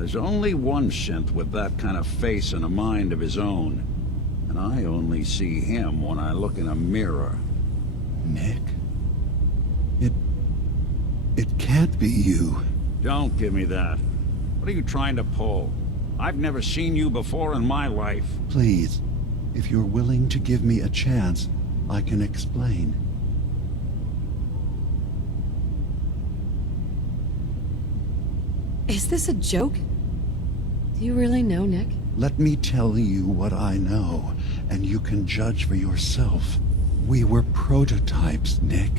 There's only one synth with that kind of face and a mind of his own. And I only see him when I look in a mirror. Nick? It can't be you. Don't give me that. What are you trying to pull? I've never seen you before in my life. Please, if you're willing to give me a chance, I can explain. Is this a joke? Do you really know, Nick? Let me tell you what I know, and you can judge for yourself. We were prototypes, Nick.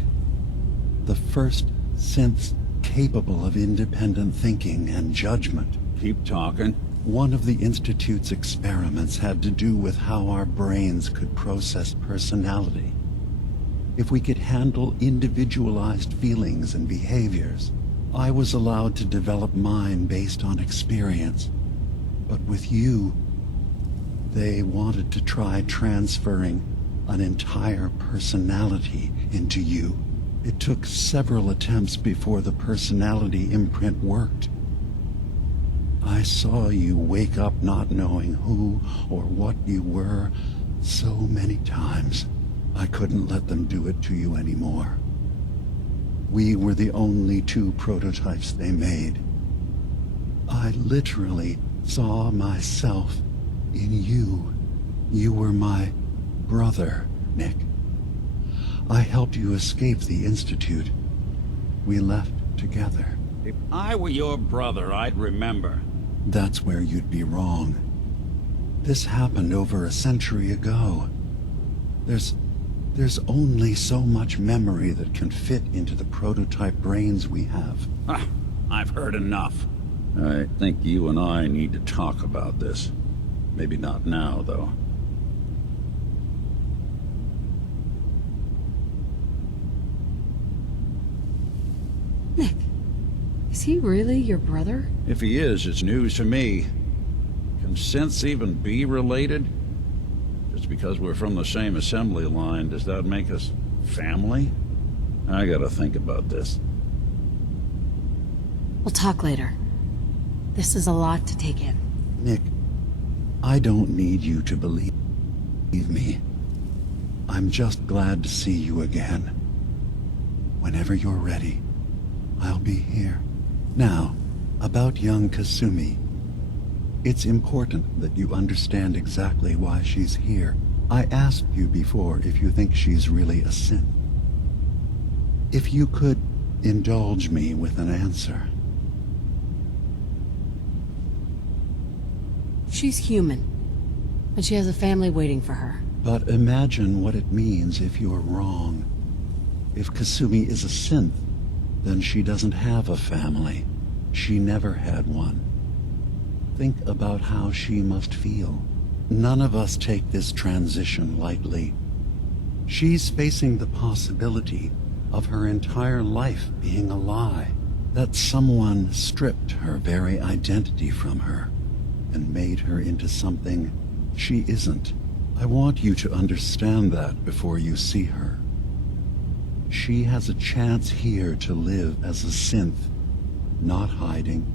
The first synths capable of independent thinking and judgment. Keep talking. One of the Institute's experiments had to do with how our brains could process personality. If we could handle individualized feelings and behaviors, I was allowed to develop mine based on experience. But with you, they wanted to try transferring an entire personality into you. It took several attempts before the personality imprint worked. I saw you wake up not knowing who or what you were so many times. I couldn't let them do it to you anymore. We were the only two prototypes they made. I literally saw myself in you. You were my brother, Nick. I helped you escape the Institute. We left together. If I were your brother, I'd remember. That's where you'd be wrong. This happened over a century ago. There's only so much memory that can fit into the prototype brains we have. I've heard enough. I think you and I need to talk about this. Maybe not now, though. Nick, is he really your brother? If he is, it's news to me. Can synths even be related? Just because we're from the same assembly line, does that make us family? I gotta think about this. We'll talk later. This is a lot to take in. Nick, I don't need you to believe me. I'm just glad to see you again. Whenever you're ready, I'll be here. Now, about young Kasumi. It's important that you understand exactly why she's here. I asked you before if you think she's really a synth. If you could indulge me with an answer. She's human, and she has a family waiting for her. But imagine what it means if you're wrong. If Kasumi is a synth, then she doesn't have a family. She never had one. Think about how she must feel. None of us take this transition lightly. She's facing the possibility of her entire life being a lie, that someone stripped her very identity from her and made her into something she isn't. I want you to understand that before you see her. She has a chance here to live as a synth, not hiding,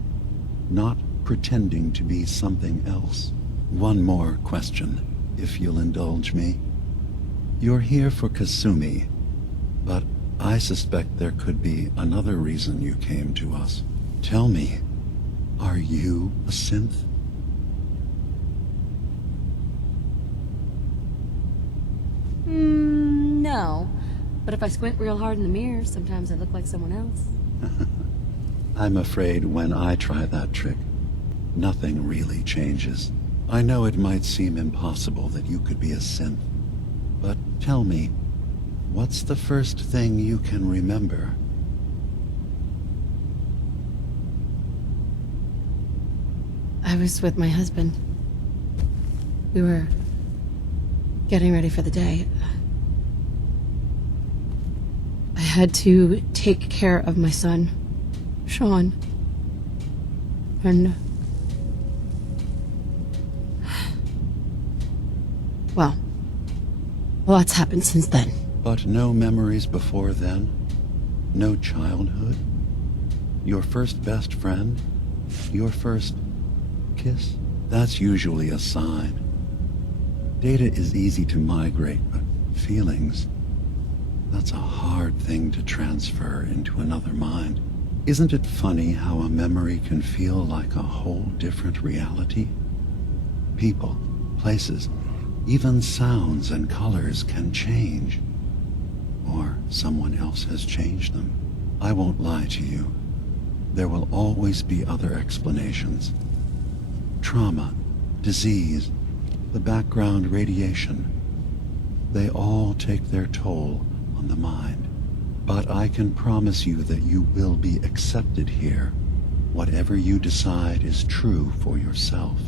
not pretending to be something else. One more question, if you'll indulge me. You're here for Kasumi, but I suspect there could be another reason you came to us. Tell me, are you a synth? No. But if I squint real hard in the mirror, sometimes I look like someone else. I'm afraid when I try that trick, nothing really changes. I know it might seem impossible that you could be a synth, but tell me, what's the first thing you can remember? I was with my husband. We were getting ready for the day. I had to take care of my son, Sean. And... well, a lot's happened since then. But no memories before then? No childhood? Your first best friend? Your first kiss? That's usually a sign. Data is easy to migrate, but feelings, that's a hard thing to transfer into another mind. Isn't it funny how a memory can feel like a whole different reality? People, places, even sounds and colors can change. Or someone else has changed them. I won't lie to you. There will always be other explanations. Trauma, disease, the background radiation. They all take their toll on the mind. But I can promise you that you will be accepted here. Whatever you decide is true for yourself.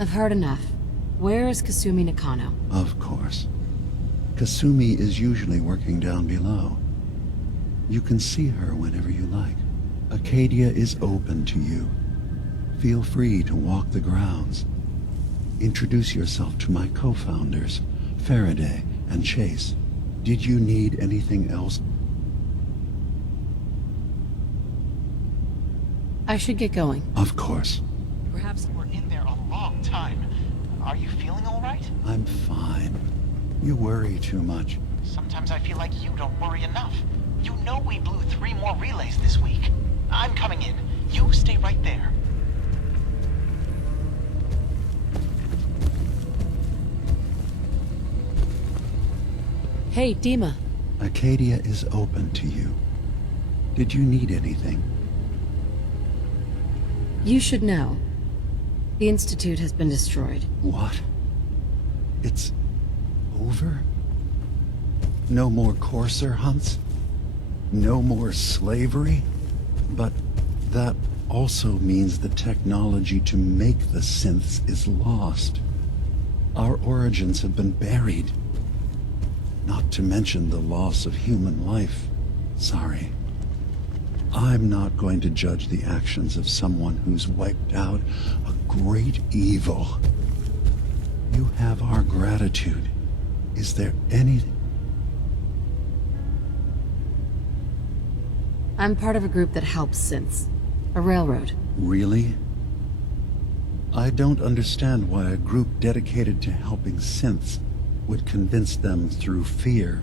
I've heard enough. Where is Kasumi Nakano? Of course. Kasumi is usually working down below. You can see her whenever you like. Acadia is open to you. Feel free to walk the grounds. Introduce yourself to my co-founders, Faraday and Chase. Did you need anything else? I should get going. Of course. Perhaps we're in there a long time. Are you feeling all right? I'm fine. You worry too much. Sometimes I feel like you don't worry enough. You know we blew 3 more relays this week. I'm coming in. You stay right there. Hey, DiMa. Acadia is open to you. Did you need anything? You should know. The Institute has been destroyed. What? It's over? No more courser hunts? No more slavery? But that also means the technology to make the synths is lost. Our origins have been buried. Not to mention the loss of human life. Sorry. I'm not going to judge the actions of someone who's wiped out a great evil. You have our gratitude. Is there anything? I'm part of a group that helps synths. A railroad. Really? I don't understand why a group dedicated to helping synths would convince them through fear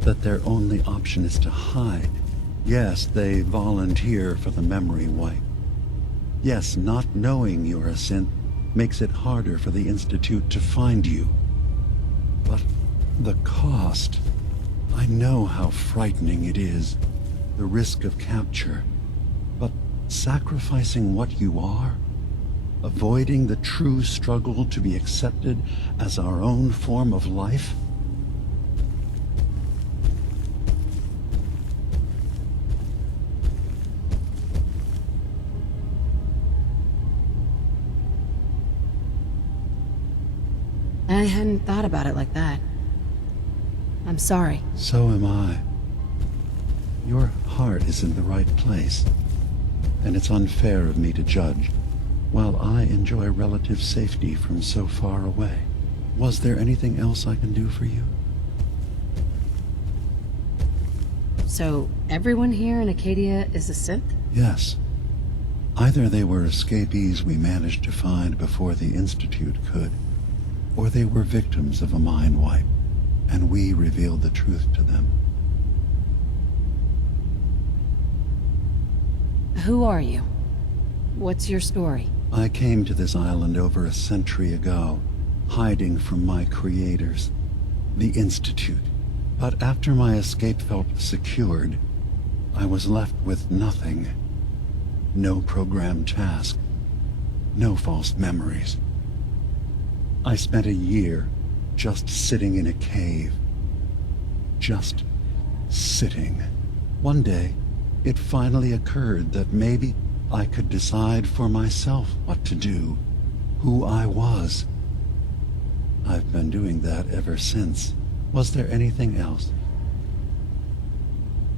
that their only option is to hide. Yes, they volunteer for the memory wipe. Yes, not knowing you're a synth makes it harder for the Institute to find you. But the cost... I know how frightening it is, the risk of capture. But sacrificing what you are, avoiding the true struggle to be accepted as our own form of life? I hadn't thought about it like that. I'm sorry. So am I. Your heart is in the right place, and it's unfair of me to judge, while I enjoy relative safety from so far away. Was there anything else I can do for you? So, everyone here in Acadia is a synth? Yes. Either they were escapees we managed to find before the Institute could, or they were victims of a mind wipe, and we revealed the truth to them. Who are you? What's your story? I came to this island over a century ago, hiding from my creators, the Institute. But after my escape felt secured, I was left with nothing. No programmed task. No false memories. I spent a year just sitting in a cave. Just sitting. One day, it finally occurred that maybe I could decide for myself what to do, who I was. I've been doing that ever since. Was there anything else?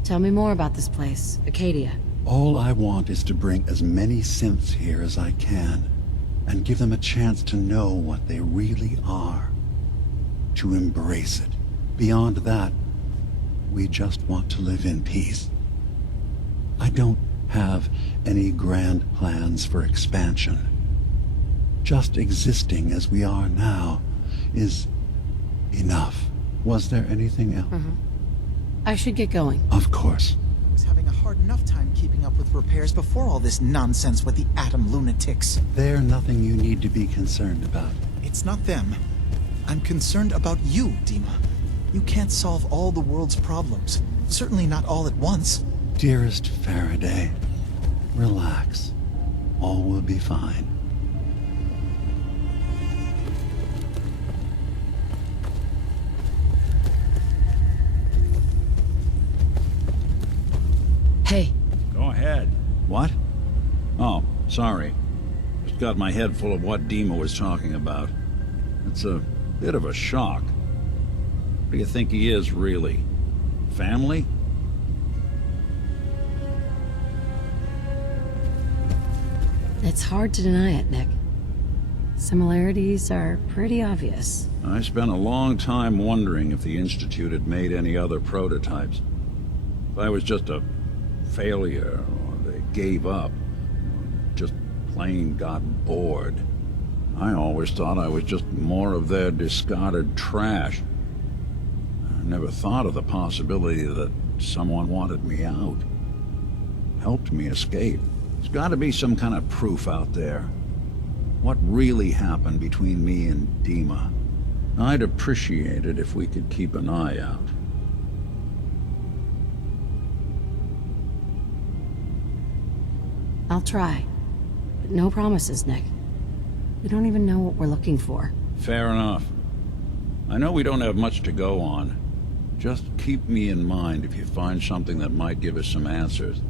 Tell me more about this place, Acadia. All I want is to bring as many synths here as I can, and give them a chance to know what they really are. to embrace it. Beyond that, we just want to live in peace. I don't have any grand plans for expansion. Just existing as we are now is enough. Was there anything else? I should get going. Of course. I was having a hard enough time keeping up with repairs before all this nonsense with the atom lunatics. They're nothing you need to be concerned about. It's not them. I'm concerned about you, DiMa. You can't solve all the world's problems. Certainly not all at once. Dearest Faraday, relax. All will be fine. Hey, Go ahead. What? Oh, sorry. Just got my head full of what DiMa was talking about. It's a bit of a shock. What do you think he is, really? Family? it's hard to deny it, Nick. Similarities are pretty obvious. I spent a long time wondering if the Institute had made any other prototypes. If I was just a failure, or they gave up, or just plain got bored. I always thought I was just more of their discarded trash. I never thought of the possibility that someone wanted me out, helped me escape. There's got to be some kind of proof out there. What really happened between me and DiMa? I'd appreciate it if we could keep an eye out. I'll try. But no promises, Nick. We don't even know what we're looking for. Fair enough. I know we don't have much to go on. Just keep me in mind if you find something that might give us some answers.